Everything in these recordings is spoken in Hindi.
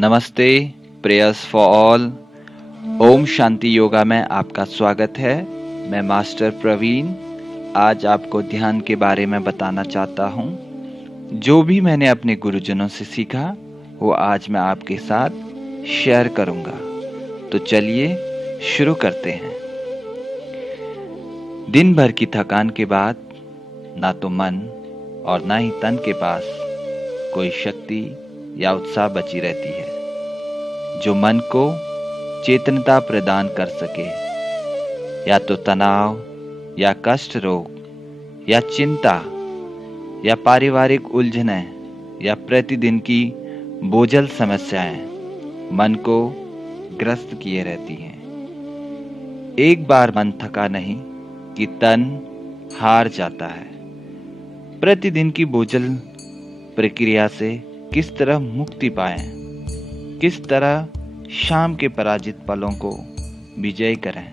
नमस्ते, prayers for all. Om Shanti yoga में आपका स्वागत है। मैं मास्टर प्रवीण आज आपको ध्यान के बारे में बताना चाहता हूँ। जो भी मैंने अपने गुरुजनों से सीखा वो आज मैं आपके साथ शेयर करूँगा। तो चलिए शुरू करते हैं। दिन भर की थकान के बाद ना तो मन और ना ही तन के पास कोई शक्ति या उत्साह बची रहती है जो मन को चेतनता प्रदान कर सके। या तो तनाव या कष्ट रोग या चिंता या पारिवारिक उलझनें या प्रतिदिन की बोझल समस्याएं मन को ग्रस्त किए रहती हैं। एक बार मन थका नहीं कि तन हार जाता है। प्रतिदिन की बोझल प्रक्रिया से किस तरह मुक्ति पाएं, किस तरह शाम के पराजित पलों को विजय करें।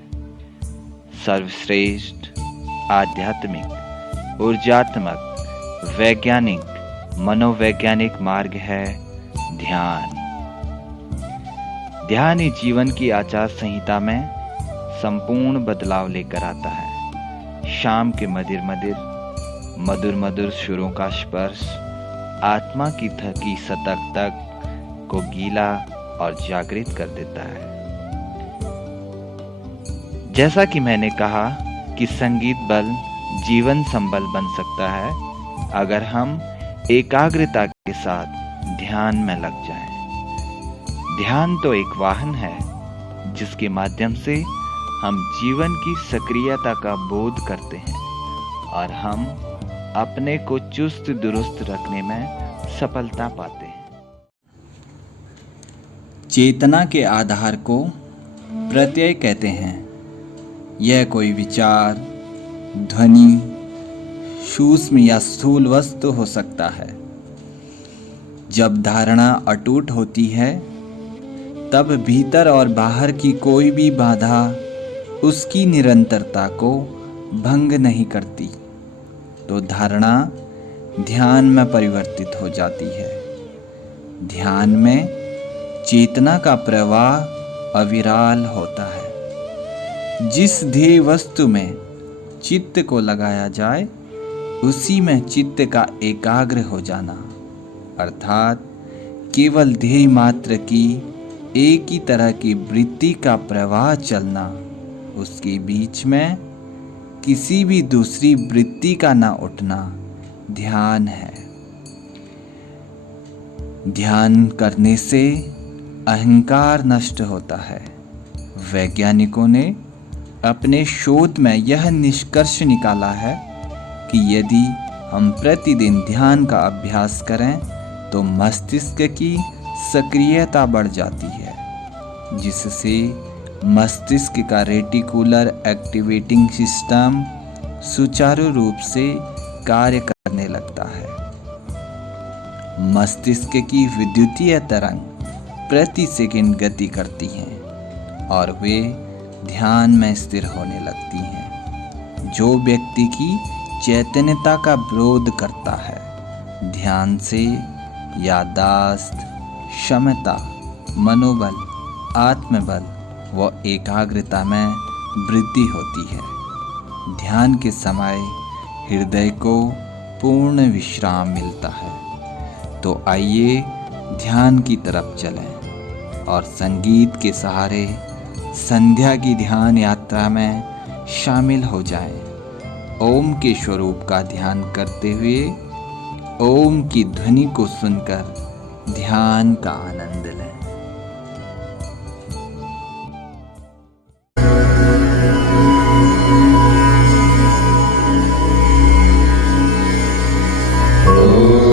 सर्वश्रेष्ठ आध्यात्मिक ऊर्जात्मक वैज्ञानिक मनोवैज्ञानिक मार्ग है ध्यान। ध्यान ही जीवन की आचार संहिता में संपूर्ण बदलाव लेकर आता है। शाम के मधुर मधुर सुरों का स्पर्श आत्मा की थकी सतक तक को गीला और जागृत कर देता है। जैसा कि मैंने कहा कि संगीत बल जीवन संबल बन सकता है अगर हम एकाग्रता के साथ ध्यान में लग जाएं। ध्यान तो एक वाहन है जिसके माध्यम से हम जीवन की सक्रियता का बोध करते हैं और हम अपने को चुस्त दुरुस्त रखने में सफलता पाते हैं। चेतना के आधार को प्रत्यय कहते हैं। यह कोई विचार, ध्वनि, सूक्ष्म या स्थूल वस्तु हो सकता है। जब धारणा अटूट होती है तब भीतर और बाहर की कोई भी बाधा उसकी निरंतरता को भंग नहीं करती, तो धारणा ध्येय में परिवर्तित हो जाती है। ध्यान में चेतना का प्रवाह अविराल होता है। जिस ध्येय वस्तु में चित्त को लगाया जाए उसी में चित्त का एकाग्र हो जाना, अर्थात केवल ध्येय मात्र की एक ही तरह की वृत्ति का प्रवाह चलना, उसके बीच में किसी भी दूसरी वृत्ति का ना उठना ध्यान है। ध्यान करने से अहंकार नष्ट होता है। वैज्ञानिकों ने अपने शोध में यह निष्कर्ष निकाला है कि यदि हम प्रतिदिन ध्यान का अभ्यास करें तो मस्तिष्क की सक्रियता बढ़ जाती है, जिससे मस्तिष्क का रेटिकुलर एक्टिवेटिंग सिस्टम सुचारू रूप से कार्य करने लगता है। मस्तिष्क की विद्युतीय तरंग प्रति सेकंड गति करती हैं और वे ध्यान में स्थिर होने लगती हैं। जो व्यक्ति की चैतन्यता का विरोध करता है, ध्यान से याददाश्त, क्षमता, मनोबल, आत्मबल व एकाग्रता में वृद्धि होती है। ध्यान के समय हृदय को पूर्ण विश्राम मिलता है। तो आइए ध्यान की तरफ चलें और संगीत के सहारे संध्या की ध्यान यात्रा में शामिल हो जाएं। ओम के स्वरूप का ध्यान करते हुए ओम की ध्वनि को सुनकर ध्यान का आनंद लें। Oh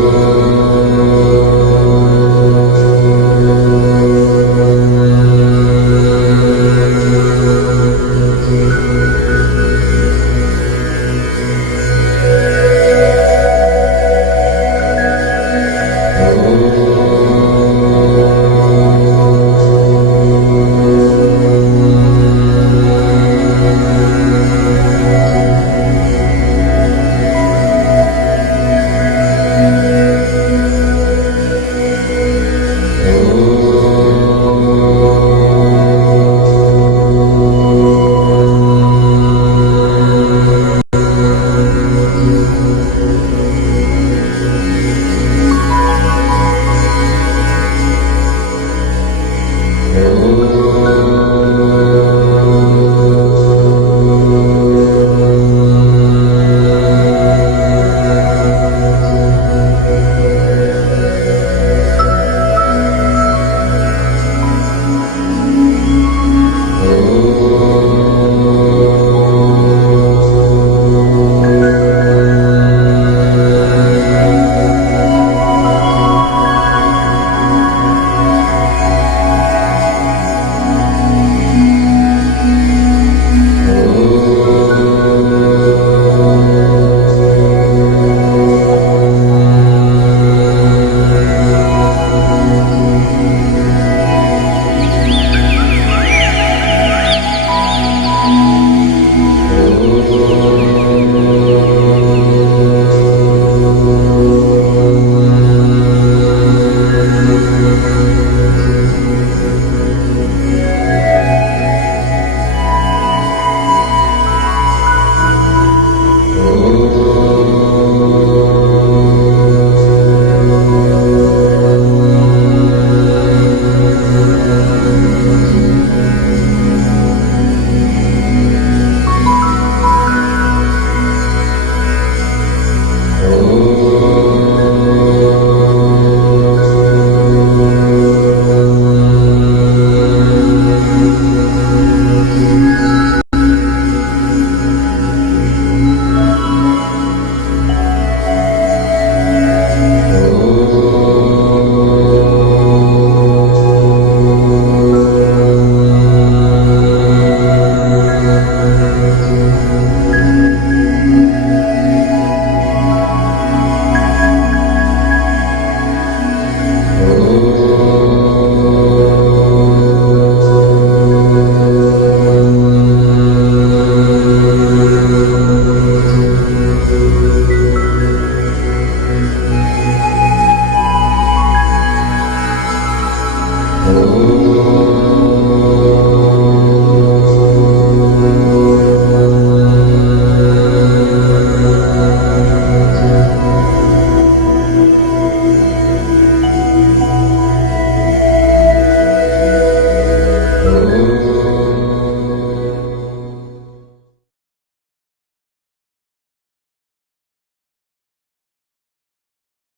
Oh